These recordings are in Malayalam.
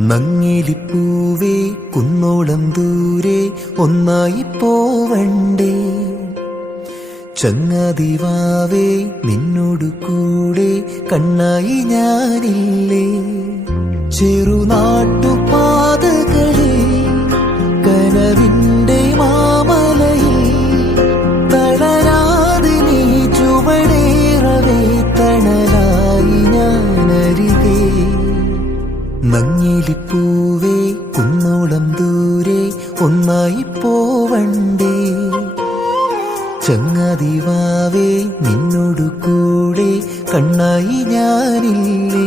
നങ്ങിലിപ്പൂവേ കുന്നോളം ദൂരെ ഒന്നായി പോവണ്ടേ, ചങ്ങാതിവാവേ നിന്നോടു കൂടെ കണ്ണായി ഞാനില്ലേ. ചെറുനാട്ടുപാതകളിൽ കനവിന്റെ മാമലയിൽ തളരാതെ നീ ചുവടേറവേ തണലായി ഞാനരികെ. നങ്ങിലിപ്പൂവേ കുന്നോളം ദൂരെ ഒന്നായി പോവണ്ടേ, ചങ്ങാതിവാവേ നിന്നോടു കൂടെ കണ്ണായി ഞാനില്ലേ.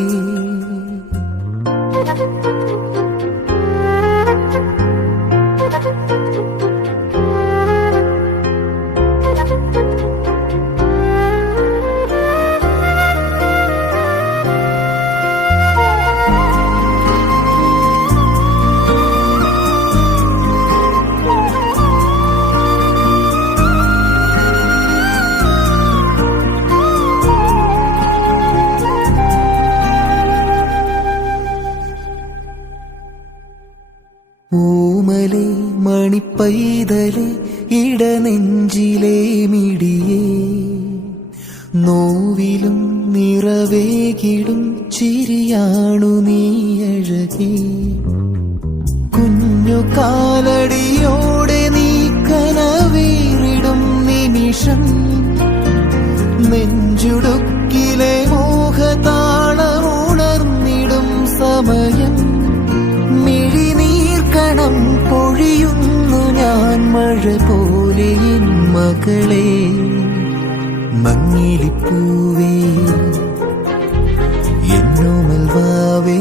ഊമലെ മണിപ്പൈതലെ ഇടനെഞ്ചിലെ മിടിയേ, നോവിലും നിറവേകിടും ചിരിയാണു നീ അഴകേ. കുഞ്ഞു കാലടിയോടെ നീ കനവേറിടും നിമിഷം, നെഞ്ചുടുക്കിലെ മോഹതാളമുണർന്നിടും സമയം. മിഴിനീർക്കണം പൊഴിയുന്നു ഞാൻ മഴ പോലെ എൻ മകളെ. മങ്ങിലിപ്പൂവേ എന്നോമൽ വാവേ,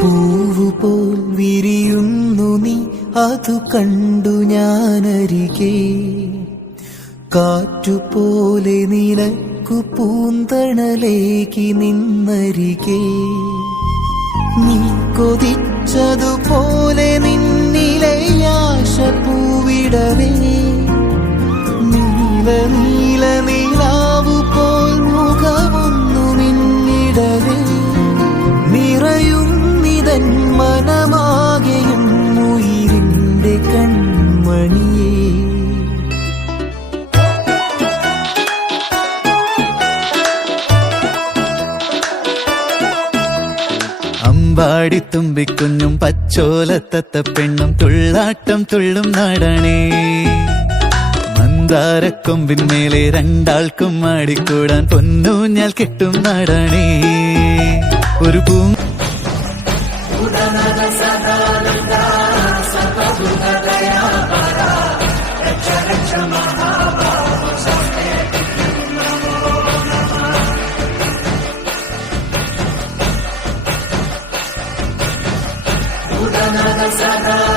പൂവുപോൽ വിരിയുന്നു നീ അതു കണ്ടു ഞാനരികെ. കാറ്റുപോലെ നിനക്കു പൂന്തണലേകി നിന്നരികെ. നീ കൊതിച്ചതുപോലെ നിന്നിലെ ആശ പൂവിടവേ, നീല നീല നീലാവു പോൽ മുഖമൊന്നു നിന്നിടവേ. നിറയുന്നിതൻ മനമാകെയും ഉയിരിന്റെ കൺമണിയേ. അമ്പാടിത്തുമ്പിക്കുഞ്ഞും പച്ചോലത്തത്ത പെണ്ണും തുള്ളാട്ടം തുള്ളും നാടാണേ. മന്ദാരക്കൊമ്പിന്മേലെ രണ്ടാൾക്കും ആടിക്കൂടാൻ പൊന്നൂഞ്ഞാൽ കെട്ടും നാടാണേ. ഒരു പൂ Sada